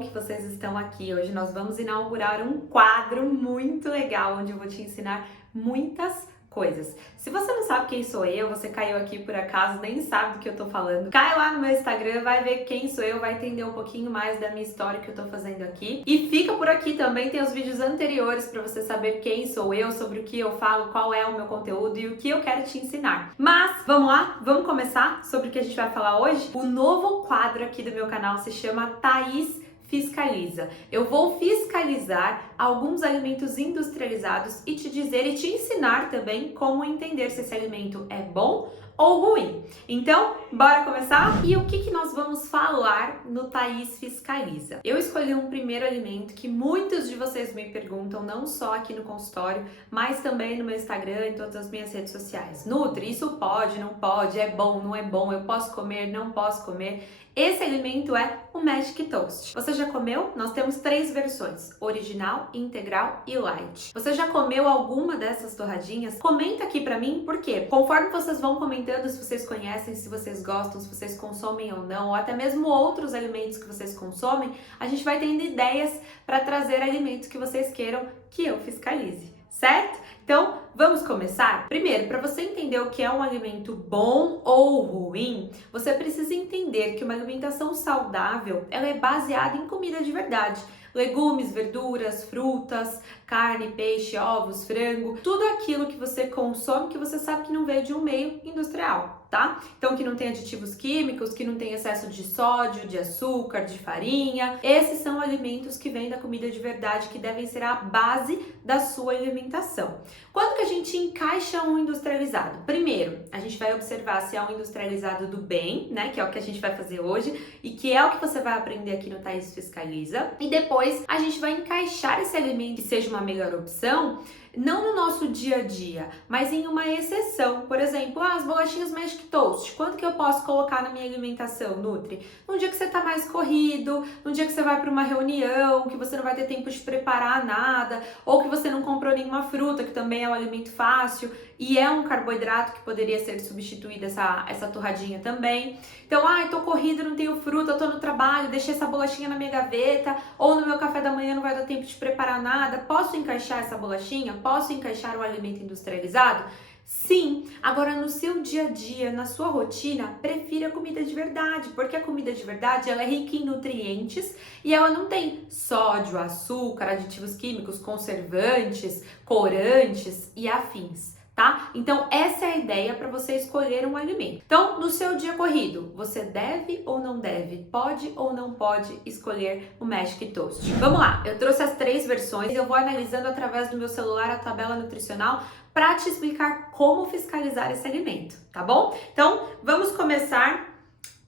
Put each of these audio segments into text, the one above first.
bom que vocês estão aqui. Hoje nós vamos inaugurar um quadro muito legal, onde eu vou te ensinar muitas coisas. Se você não sabe quem sou eu, você caiu aqui por acaso, nem sabe do que eu tô falando, cai lá no meu Instagram, vai ver quem sou eu, vai entender um pouquinho mais da minha história que eu tô fazendo aqui. E fica por aqui também, tem os vídeos anteriores para você saber quem sou eu, sobre o que eu falo, qual é o meu conteúdo e o que eu quero te ensinar. Mas, vamos lá? Vamos começar sobre o que a gente vai falar hoje? O novo quadro aqui do meu canal se chama Thaís Fiscaliza. Eu vou fiscalizar alguns alimentos industrializados e te dizer e te ensinar também como entender se esse alimento é bom ou ruim. Então, bora começar? E o que nós vamos falar no Thaís Fiscaliza? Eu escolhi um primeiro alimento que muitos de vocês me perguntam, não só aqui no consultório, mas também no meu Instagram e todas as minhas redes sociais. Nutri, isso pode, não pode, é bom, não é bom, eu posso comer, não posso comer? Esse alimento é o Magic Toast. Você já comeu? Nós temos 3 versões: original, integral e light. Você já comeu alguma dessas torradinhas? Comenta aqui pra mim, porque conforme vocês vão comentando, se vocês conhecem, se vocês gostam, se vocês consomem ou não, ou até mesmo outros alimentos que vocês consomem, a gente vai tendo ideias para trazer alimentos que vocês queiram que eu fiscalize, certo? Então, vamos começar? Primeiro, para você entender o que é um alimento bom ou ruim, você precisa entender que uma alimentação saudável, ela é baseada em comida de verdade. Legumes, verduras, frutas, carne, peixe, ovos, frango, tudo aquilo que você consome que você sabe que não veio de um meio industrial, tá? Então que não tem aditivos químicos, que não tem excesso de sódio, de açúcar, de farinha. Esses são alimentos que vêm da comida de verdade, que devem ser a base da sua alimentação. Quando que a gente encaixa um industrializado? Primeiro, a gente vai observar se é um industrializado do bem, né? Que é o que a gente vai fazer hoje e que é o que você vai aprender aqui no Thaís Fiscaliza. E depois a gente vai encaixar esse alimento que seja uma melhor opção, não no nosso dia a dia, mas em uma exceção. Por exemplo, as bolachinhas Magic Toast, quanto que eu posso colocar na minha alimentação, Nutri? Num dia que você tá mais corrido, num dia que você vai para uma reunião, que você não vai ter tempo de preparar nada, ou que você não comprou nenhuma fruta, que também é um alimento fácil e é um carboidrato que poderia ser substituído essa torradinha também. Então, eu tô corrido, não tenho fruta, eu tô no trabalho, deixei essa bolachinha na minha gaveta, ou no meu café da manhã não vai dar tempo de preparar nada. Posso encaixar essa bolachinha? Posso encaixar o alimento industrializado? Sim. Agora, no seu dia a dia, na sua rotina, prefira a comida de verdade, porque a comida de verdade, ela é rica em nutrientes e ela não tem sódio, açúcar, aditivos químicos, conservantes, corantes e afins. Tá? Então, essa é a ideia para você escolher um alimento. Então, no seu dia corrido, você deve ou não deve, pode ou não pode escolher o Magic Toast. Vamos lá, eu trouxe as 3 versões, eu vou analisando através do meu celular a tabela nutricional para te explicar como fiscalizar esse alimento, tá bom? Então, vamos começar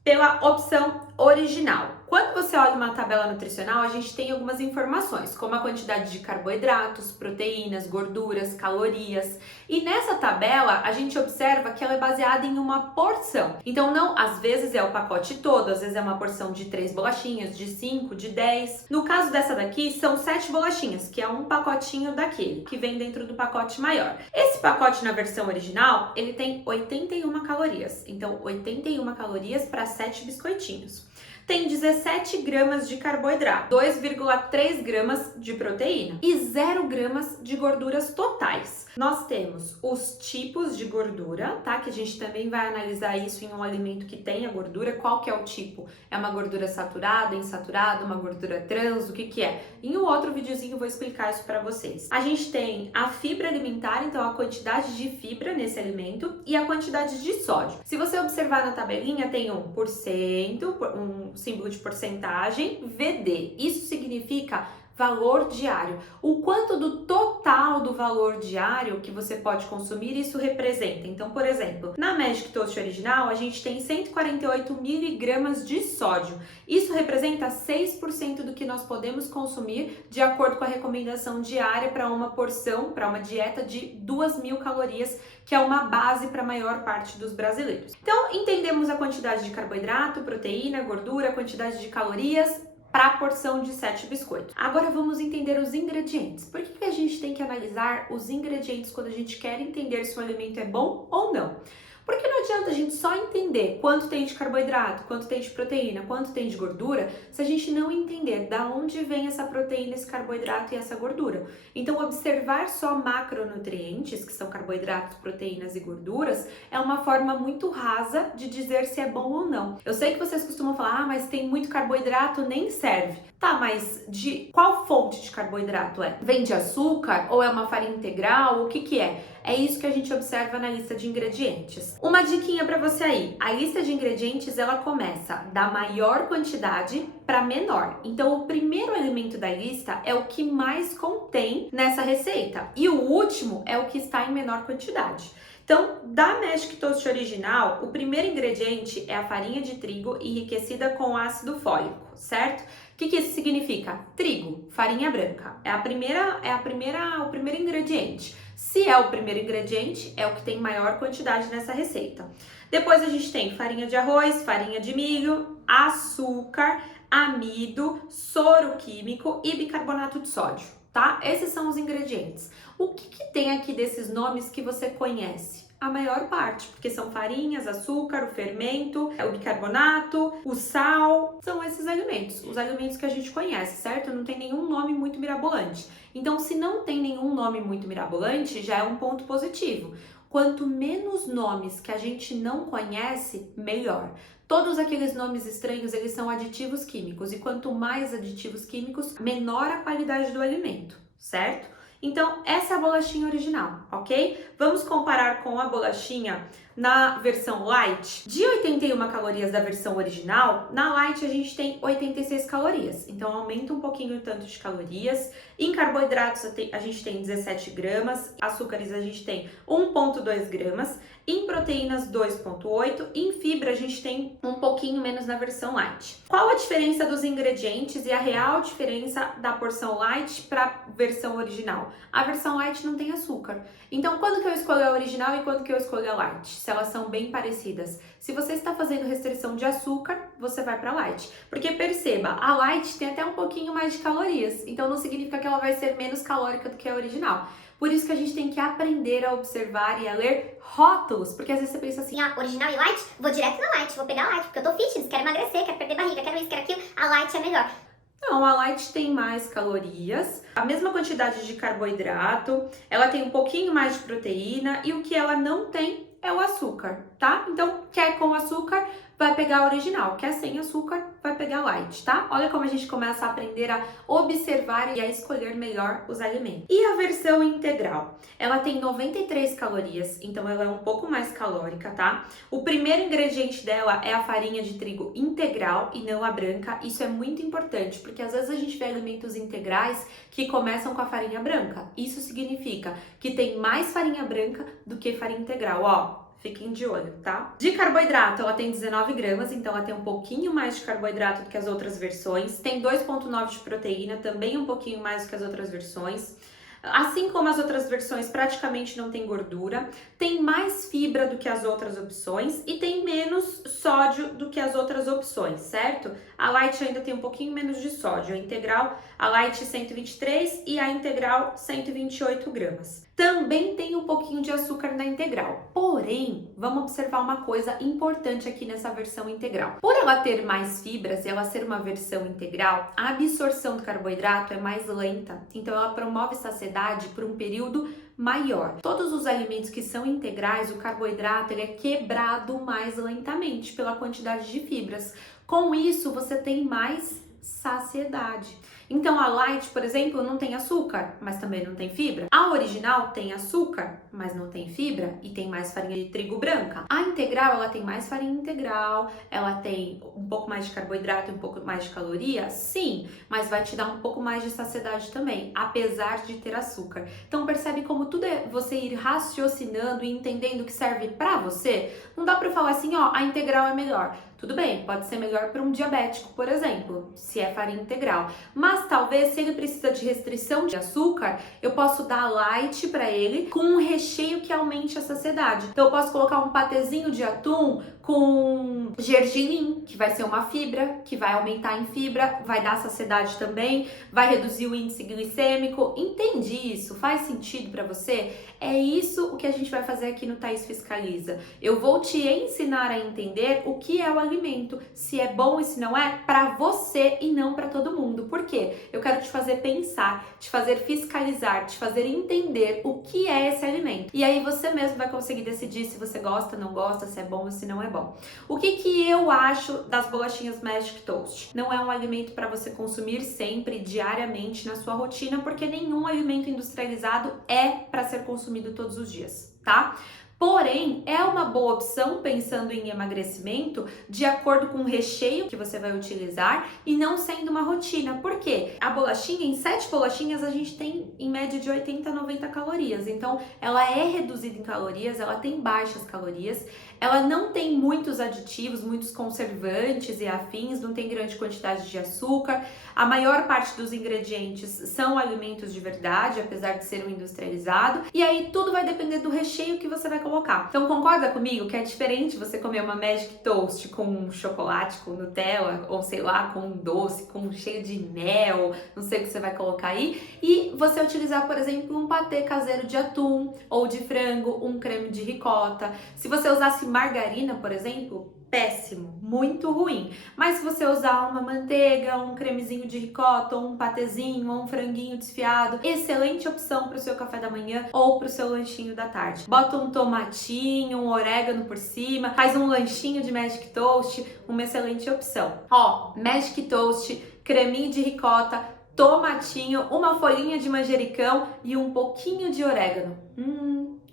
pela opção original. Quando você olha uma tabela nutricional, a gente tem algumas informações, como a quantidade de carboidratos, proteínas, gorduras, calorias. E nessa tabela, a gente observa que ela é baseada em uma porção. Então, não, às vezes é o pacote todo, às vezes é uma porção de 3 bolachinhas, de 5, de 10. No caso dessa daqui, são 7 bolachinhas, que é um pacotinho daquele, que vem dentro do pacote maior. Esse pacote na versão original, ele tem 81 calorias. Então, 81 calorias para 7 biscoitinhos. Tem 17 gramas de carboidrato, 2,3 gramas de proteína e 0 gramas de gorduras totais. Nós temos os tipos de gordura, tá? Que a gente também vai analisar isso em um alimento que tenha gordura. Qual que é o tipo? É uma gordura saturada, insaturada, uma gordura trans? O que é? Em um outro videozinho eu vou explicar isso para vocês. A gente tem a fibra alimentar, então a quantidade de fibra nesse alimento e a quantidade de sódio. Se você observar na tabelinha, tem 1%, um símbolo de porcentagem, VD. Isso significa valor diário. O quanto do total do valor diário que você pode consumir isso representa. Então, por exemplo, na Magic Toast original, a gente tem 148 miligramas de sódio. Isso representa 6% do que nós podemos consumir de acordo com a recomendação diária para uma porção, para uma dieta de 2.000 calorias, que é uma base para a maior parte dos brasileiros. Então, entendemos a quantidade de carboidrato, proteína, gordura, quantidade de calorias para a porção de 7 biscoitos. Agora vamos entender os ingredientes. Por que a gente tem que analisar os ingredientes quando a gente quer entender se o alimento é bom ou não? Porque não adianta a gente só entender quanto tem de carboidrato, quanto tem de proteína, quanto tem de gordura, se a gente não entender da onde vem essa proteína, esse carboidrato e essa gordura. Então, observar só macronutrientes, que são carboidratos, proteínas e gorduras, é uma forma muito rasa de dizer se é bom ou não. Eu sei que vocês costumam falar, mas tem muito carboidrato, nem serve. Tá, mas de qual fonte de carboidrato é? Vem de açúcar ou é uma farinha integral? O que que é? É isso que a gente observa na lista de ingredientes. Uma diquinha para você aí. A lista de ingredientes, ela começa da maior quantidade para menor. Então, o primeiro alimento da lista é o que mais contém nessa receita. E o último é o que está em menor quantidade. Então, da Magic Toast original, o primeiro ingrediente é a farinha de trigo enriquecida com ácido fólico, certo? O que isso significa? Trigo, farinha branca. O primeiro ingrediente. Se é o primeiro ingrediente, é o que tem maior quantidade nessa receita. Depois a gente tem farinha de arroz, farinha de milho, açúcar, amido, soro químico e bicarbonato de sódio, tá? Esses são os ingredientes. O que tem aqui desses nomes que você conhece? A maior parte, porque são farinhas, açúcar, o fermento, o bicarbonato, o sal, são esses alimentos, os alimentos que a gente conhece, certo? Não tem nenhum nome muito mirabolante. Então, se não tem nenhum nome muito mirabolante, já é um ponto positivo. Quanto menos nomes que a gente não conhece, melhor. Todos aqueles nomes estranhos, eles são aditivos químicos, e quanto mais aditivos químicos, menor a qualidade do alimento, certo? Então, essa é a bolachinha original, ok? Vamos comparar com a bolachinha na versão light. De 81 calorias da versão original, na light a gente tem 86 calorias. Então, aumenta um pouquinho o tanto de calorias. Em carboidratos a gente tem 17 gramas, açúcares a gente tem 1,2 gramas. Em proteínas, 2,8. Em fibra, a gente tem um pouquinho menos na versão light. Qual a diferença dos ingredientes e a real diferença da porção light para a versão original? A versão light não tem açúcar. Então, quando que eu escolho a original e quando que eu escolho a light? Se elas são bem parecidas. Se você está fazendo restrição de açúcar, você vai para light. Porque perceba, a light tem até um pouquinho mais de calorias. Então, não significa que ela vai ser menos calórica do que a original. Por isso que a gente tem que aprender a observar e a ler rótulos, porque às vezes você pensa assim, original e light, vou direto na light, vou pegar light, porque eu tô fitness, quero emagrecer, quero perder barriga, quero isso, quero aquilo, a light é melhor. Não, a light tem mais calorias, a mesma quantidade de carboidrato, ela tem um pouquinho mais de proteína e o que ela não tem é o açúcar, tá? Então, quer com açúcar, vai pegar a original, quer sem açúcar, vai pegar a light, tá? Olha como a gente começa a aprender a observar e a escolher melhor os alimentos. E a versão integral? Ela tem 93 calorias, então ela é um pouco mais calórica, tá? O primeiro ingrediente dela é a farinha de trigo integral e não a branca. Isso é muito importante, porque às vezes a gente vê alimentos integrais que começam com a farinha branca. Isso significa que tem mais farinha branca do que farinha integral, ó. Fiquem de olho, tá? De carboidrato, ela tem 19 gramas, então ela tem um pouquinho mais de carboidrato do que as outras versões. Tem 2,9 de proteína, também um pouquinho mais do que as outras versões. Assim como as outras versões, praticamente não tem gordura, tem mais fibra do que as outras opções e tem menos sódio do que as outras opções, certo? A light ainda tem um pouquinho menos de sódio, a integral, a light 123 e a integral 128 gramas. Também tem um pouquinho de açúcar na integral, porém, vamos observar uma coisa importante aqui nessa versão integral. Por ela ter mais fibras e ela ser uma versão integral, a absorção do carboidrato é mais lenta, então ela promove saciedade por um período maior. Todos os alimentos que são integrais, o carboidrato ele é quebrado mais lentamente pela quantidade de fibras. Com isso, você tem mais saciedade. Então a light, por exemplo, não tem açúcar, mas também não tem fibra. A original tem açúcar, mas não tem fibra e tem mais farinha de trigo branca. A integral, ela tem mais farinha integral, ela tem um pouco mais de carboidrato e um pouco mais de caloria, sim, mas vai te dar um pouco mais de saciedade também, apesar de ter açúcar. Então percebe como tudo é você ir raciocinando e entendendo o que serve pra você? Não dá pra falar assim, ó, a integral é melhor. Tudo bem, pode ser melhor para um diabético, por exemplo, se é farinha integral. Mas talvez, se ele precisa de restrição de açúcar, eu posso dar light para ele com um recheio que aumente a saciedade. Então eu posso colocar um patezinho de atum com gergelim, que vai ser uma fibra, que vai aumentar em fibra, vai dar saciedade também, vai reduzir o índice glicêmico. Entende isso? Faz sentido para você? É isso o que a gente vai fazer aqui no Thaís Fiscaliza. Eu vou te ensinar a entender o que é o alimento, se é bom e se não é, para você e não para todo mundo. Por quê? Eu quero te fazer pensar, te fazer fiscalizar, te fazer entender o que é esse alimento. E aí você mesmo vai conseguir decidir se você gosta, não gosta, se é bom ou se não é bom. O que eu acho das bolachinhas Magic Toast? Não é um alimento para você consumir sempre, diariamente na sua rotina, porque nenhum alimento industrializado é para ser consumido todos os dias, tá? Porém, é uma boa opção pensando em emagrecimento de acordo com o recheio que você vai utilizar e não sendo uma rotina. Por quê? A bolachinha, em 7 bolachinhas, a gente tem em média de 80 a 90 calorias. Então, ela é reduzida em calorias, ela tem baixas calorias, ela não tem muitos aditivos, muitos conservantes e afins, não tem grande quantidade de açúcar. A maior parte dos ingredientes são alimentos de verdade, apesar de ser um industrializado. E aí, tudo vai depender do recheio que você vai colocar. Então concorda comigo que é diferente você comer uma Magic Toast com chocolate, com Nutella, ou sei lá, com um doce, com cheio de mel, não sei o que você vai colocar aí, e você utilizar, por exemplo, um patê caseiro de atum ou de frango, um creme de ricota. Se você usasse margarina, por exemplo, péssimo, muito ruim. Mas se você usar uma manteiga, um cremezinho de ricota, ou um patezinho, ou um franguinho desfiado, excelente opção para o seu café da manhã ou para o seu lanchinho da tarde. Bota um tomatinho, um orégano por cima, faz um lanchinho de Magic Toast, uma excelente opção. Ó, Magic Toast, creminho de ricota, tomatinho, uma folhinha de manjericão e um pouquinho de orégano.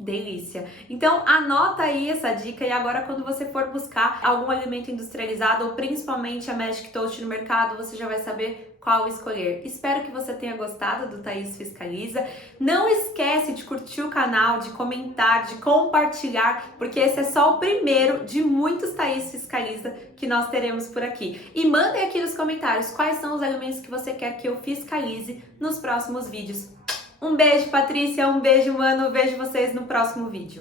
Delícia! Então anota aí essa dica e agora quando você for buscar algum alimento industrializado ou principalmente a Magic Toast no mercado, você já vai saber qual escolher. Espero que você tenha gostado do Thaís Fiscaliza. Não esquece de curtir o canal, de comentar, de compartilhar, porque esse é só o primeiro de muitos Thaís Fiscaliza que nós teremos por aqui. E mandem aqui nos comentários quais são os alimentos que você quer que eu fiscalize nos próximos vídeos. Um beijo, Patrícia, um beijo, mano, vejo vocês no próximo vídeo.